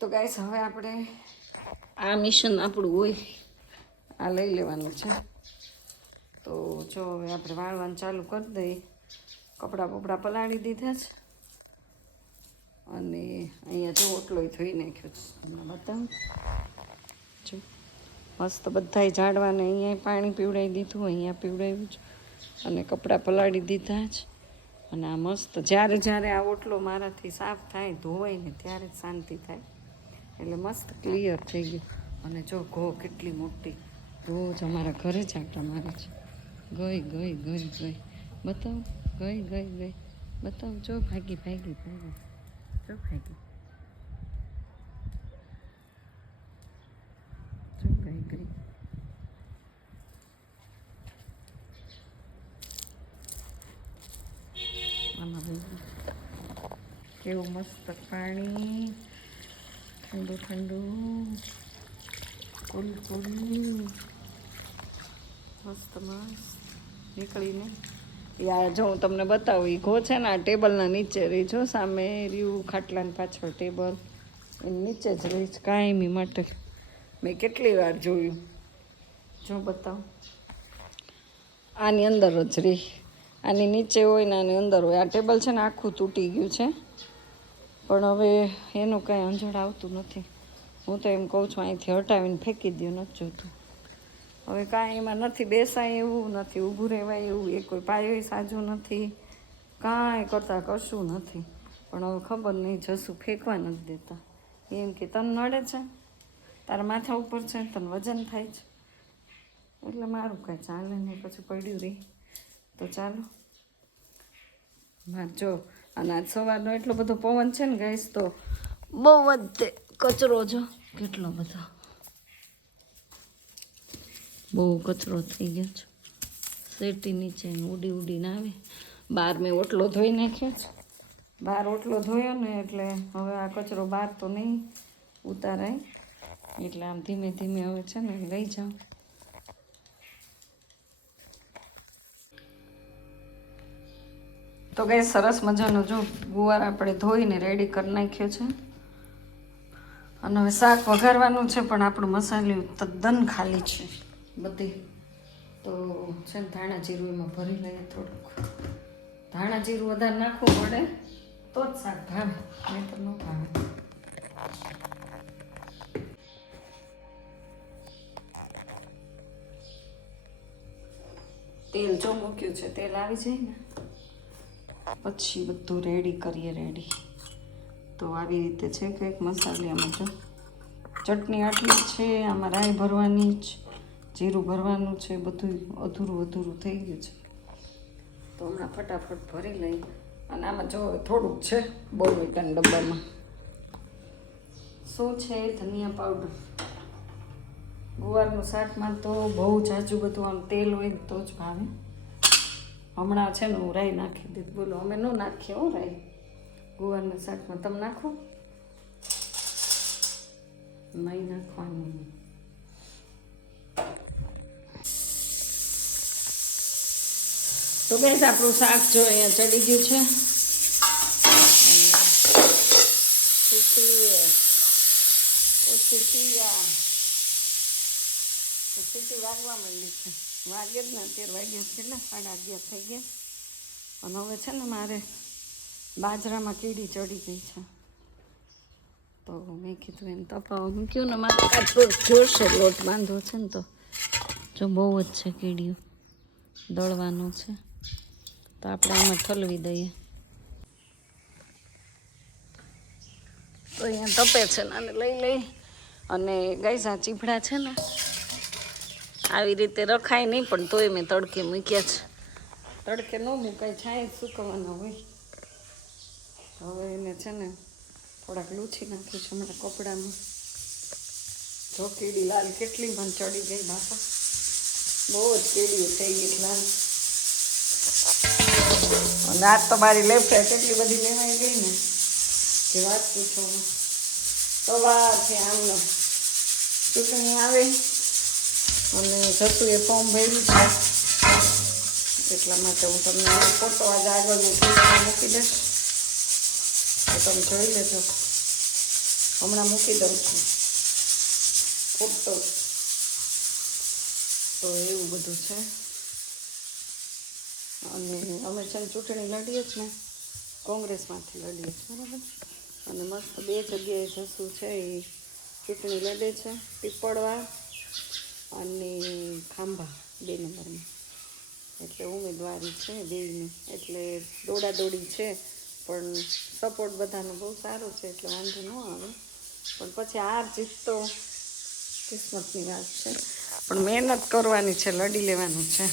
તો ગાઈસ હવે આપણે આ મિશન આપણું હોય આ લઈ લેવાનું છે. તો જો હવે આપણે વાળવાનું ચાલુ કરી દઈએ. કપડાં બપડા પલાળી દીધા છે અને અહીંયા જો ઓટલો ધોઈ નાખ્યો છે. તમને બતાવું જો મસ્ત બધાય ઝાડવાને અહીંયા પાણી પીવડાવી દીધું, અહીંયા પીવડાવ્યું છે અને કપડાં પલાળી દીધા છે. અને આ મસ્ત જ્યારે જ્યારે આ ઓટલો મારાથી સાફ થાય ધોવાય ને ત્યારે જ શાંતિ થાય. એટલે મસ્ત ક્લિયર થઈ ગયું. અને જો ઘો કેટલી મોટી રોજ અમારા ઘરે જ આટા મારે છે. ગઈ ગઈ ગઈ ગઈ બતાવ ગઈ ગઈ ગઈ બતાવ જો ભાગી ભાગી ભાગી જો ભાગી જો ગઈ ગઈ આમાં કેવું મસ્ત પાણી ઠંડુ ઠંડુ કુલ કુલ મસ્ત મસ્ત નીકળીને યાર જો હું તમને બતાવું. એ ઘો છે ને આ ટેબલના નીચે રહી. જો સામે રહ્યું ખાટલાની પાછળ ટેબલ એની નીચે જ રહી છે કાયમી માટે. મેં કેટલી વાર જોયું. જો બતાવું આની અંદર જ રહી. આની નીચે હોય ને આની અંદર હોય. આ ટેબલ છે ને આખું તૂટી ગયું છે પણ હવે એનું કાંઈ અંજળ આવતું નથી. હું તો એમ કહું છું અહીંથી હટાવીને ફેંકી દઉં, નથી જોતું. હવે કાંઈ એમાં નથી બેસાય એવું, નથી ઊભું રહેવાય એવું, એ કોઈ પાયો સાજુ નથી, કાંઈ કરતાં કશું નથી. પણ હવે ખબર નહીં જશું ફેંકવા નથી દેતા. એમ કે તને નડે છે, તારા માથા ઉપર છે, તને વજન થાય છે, એટલે મારું કાંઈ ચાલે નહીં. પછી પડ્યું રહી તો ચાલો જો. અને આજ સવારનો એટલો બધો પવન છે ને ગાઈસ, તો બહુ જ કચરો જો કેટલો બધો બહુ કચરો થઈ ગયો છે. શેટી નીચે ઉડી ઉડીને આવે. બહાર મેં ઓટલો ધોઈ નાખ્યો છે. બહાર ઓટલો ધોયો ને એટલે હવે આ કચરો બહાર તો નહીં ઉતારાય. એટલે આમ ધીમે ધીમે હવે છે ને લઈ જાઉં. તો ગઈ સરસ મજાનો જો ગુવાર આપણે ધોઈને રેડી કરી નાખ્યો છે. અને હવે શાક વઘારવાનું છે પણ આપણું મસાલું તદ્દન ખાલી છે બધી. તો છે ને ધાણા જીરું એમાં ભરી લઈએ. થોડુંક ધાણા જીરું વધારે નાખવું પડે તો જ શાક ભાવે, નહીં તો ન ભાવે. તેલ જો મૂક્યું છે, તેલ આવી જાય ને પછી બધું રેડી કરીએ. રેડી તો આવી રીતે છે કંઈક મસાલામાં જો ચટણી આટલી છે, આમાં રાઈ ભરવાની જ, જીરું ભરવાનું છે, બધું અધૂરું અધૂરું થઈ ગયું છે. તો હમણાં ફટાફટ ભરી લઈએ. અને આમાં જો થોડુંક છે બોર્નવિટાના ડબ્બામાં શું છે ધનિયા પાવડર. ગુવારનું શાકમાં તો બહુ જાજુ બધું આમ તેલ હોય તો જ ભાવે. હમણાં છે ને હું રાઈ નાખી દીધી. બોલો અમે ન નાખીએ હો રાઈ ગુવારના શાકમાં. તમે નાખો? નહીં નાખવાનું. તો બેસ આપણું શાક જો અહીંયા ચડી ગયું છે. સીટી વાગવા માંડી છે. વાગે જ ને અત્યારે વાગ્યા કેટલા 11:30 થઈ ગયા. અને હવે છે ને મારે બાજરામાં કીડી ચડી ગઈ છે. તો મેં કીધું એને તપાવવા મૂક્યું ને મારે થોડુંક જોરશે લોટ બાંધવો છે ને તો જો બહુ જ છે કીડીઓ. દળવાનું છે તો આપણે આમાં ઠલવી દઈએ. તો અહીંયા તપે છે ને આને લઈ અને ગાઈસ આ ચીભડા છે ને આવી રીતે રખાય નહીં પણ તોય મેં તડકે મૂક્યા છે. તડકે ન મૂકાય, છાંય સૂકવવાના હોય. હવે એને છે ને થોડાક લૂછી નાખ્યું છે હમણાં કપડામાં. જો કીડી લાલ કેટલી મને ચડી ગઈ બાપા, બહુ જ કીડીઓ થઈ ગઈ લાલ. અને આજ તો મારી લેફ્ટ એટલી બધી લેવાઈ ગઈ ને કે વાત પૂછો. સવારથી આમનો ચૂંટણી આવે અને જતું એ ફોર્મ ભર્યું છે એટલા માટે હું તમને ફોટો આજે આગળનો મૂકી દઈશ તો તમે જોઈ લેજો. હમણાં મૂકી દઉં છું ફોટો. તો એવું બધું છે. અને અમે છે ને ચૂંટણી લડીએ જ ને, કોંગ્રેસમાંથી લડીએ છીએ બરાબર. અને મસ્ત 2 જગ્યાએ જશું છે એ ચૂંટણી લડે છે, પીપળવા અને ખાંભા 2 નંબરમાં. એટલે ઉમેદવારી છે બેયની, એટલે દોડાદોડી છે. પણ સપોર્ટ બધાનો બહુ સારો છે એટલે વાંધો ન આવે. પણ પછી હાર જીત તો કિસ્મતની વાત છે. પણ મહેનત કરવાની છે, લડી લેવાનું છે.